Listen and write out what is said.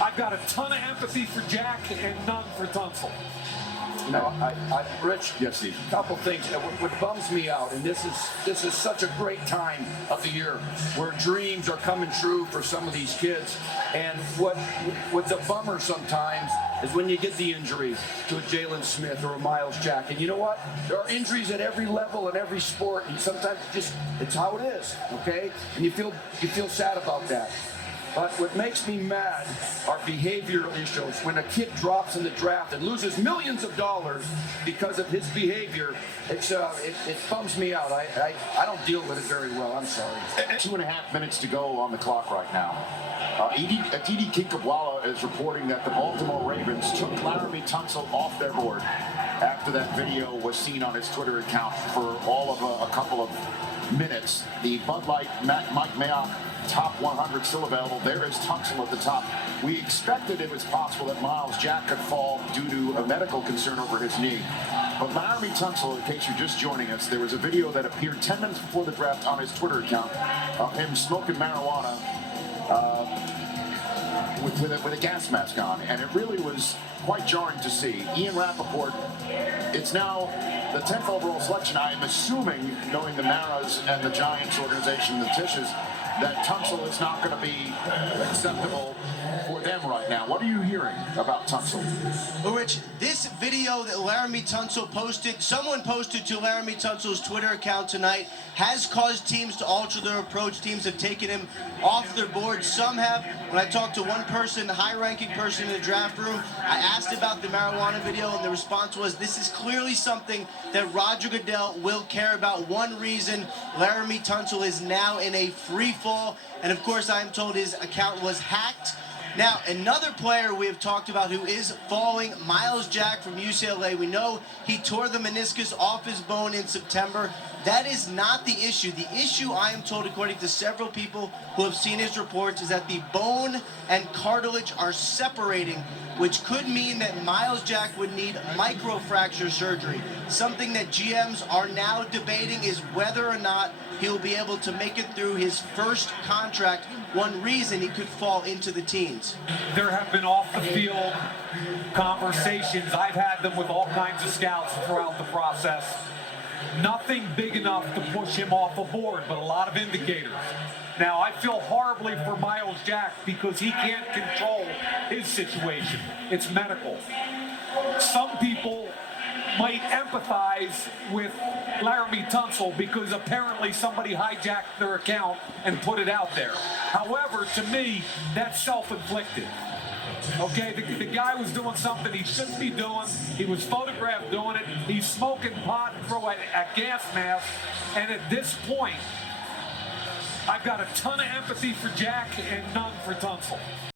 I've got a ton of empathy for Jack and none for Tunsil. You know, Rich, Yes, Steve. a couple things. What bums me out, and this is such a great time of the year where dreams are coming true for some of these kids. And what's a bummer sometimes is when you get the injury to a Jalen Smith or a Miles Jack. And you know what? There are injuries at every level in every sport, and sometimes it's how it is, okay? And you feel sad about that. But what makes me mad are behavioral issues. When a kid drops in the draft and loses millions of dollars because of his behavior, it bums me out. I don't deal with it very well. I'm sorry. 2.5 minutes to go on the clock right now. Aditi Kinkhabwala is reporting that the Baltimore Ravens took Laremy Tunsil off their board after that video was seen on his Twitter account for all of a couple of minutes. The Bud Light Mike Mayock top 100 still available. There is Tunsil at the top. We expected it was possible that Miles Jack could fall due to a medical concern over his knee. But Laremy Tunsil, in case you're just joining us, there was a video that appeared 10 minutes before the draft on his Twitter account of him smoking marijuana with a gas mask on, and it really was quite jarring to see. Ian Rappaport, it's now the 10th overall selection. I am assuming, knowing the Maras and the Giants organization, the Tishes, that Tunsil is not going to be acceptable for them right now. What are you hearing about Tunsil? Well, Rich, this video that Laremy Tunsil posted, someone posted to Laremy Tunsil's Twitter account tonight, has caused teams to alter their approach. Teams have taken him off their board. Some have. When I talked to one person, a high-ranking person in the draft room, I asked about the marijuana video, and the response was, this is clearly something that Roger Goodell will care about. One reason Laremy Tunsil is now in a free fall, and of course I am told his account was hacked. Now, another player we have talked about who is falling, Miles Jack from UCLA. We know he tore the meniscus off his bone in September. That is not the issue. The issue, I am told, according to several people who have seen his reports, is that the bone and cartilage are separating, which could mean that Miles Jack would need microfracture surgery. Something that GMs are now debating is whether or not he'll be able to make it through his first contract. One reason he could fall into the teens. There have been off-the-field conversations. I've had them with all kinds of scouts throughout the process. Nothing big enough to push him off a board, but a lot of indicators. Now, I feel horribly for Miles Jack because he can't control his situation. It's medical. Some people might empathize with Laremy Tunsil because apparently somebody hijacked their account and put it out there. However, to me, that's self-inflicted. Okay, the guy was doing something he shouldn't be doing. He was photographed doing it. He's smoking pot through a gas mask. And at this point, I've got a ton of empathy for Jack and none for Tunsil.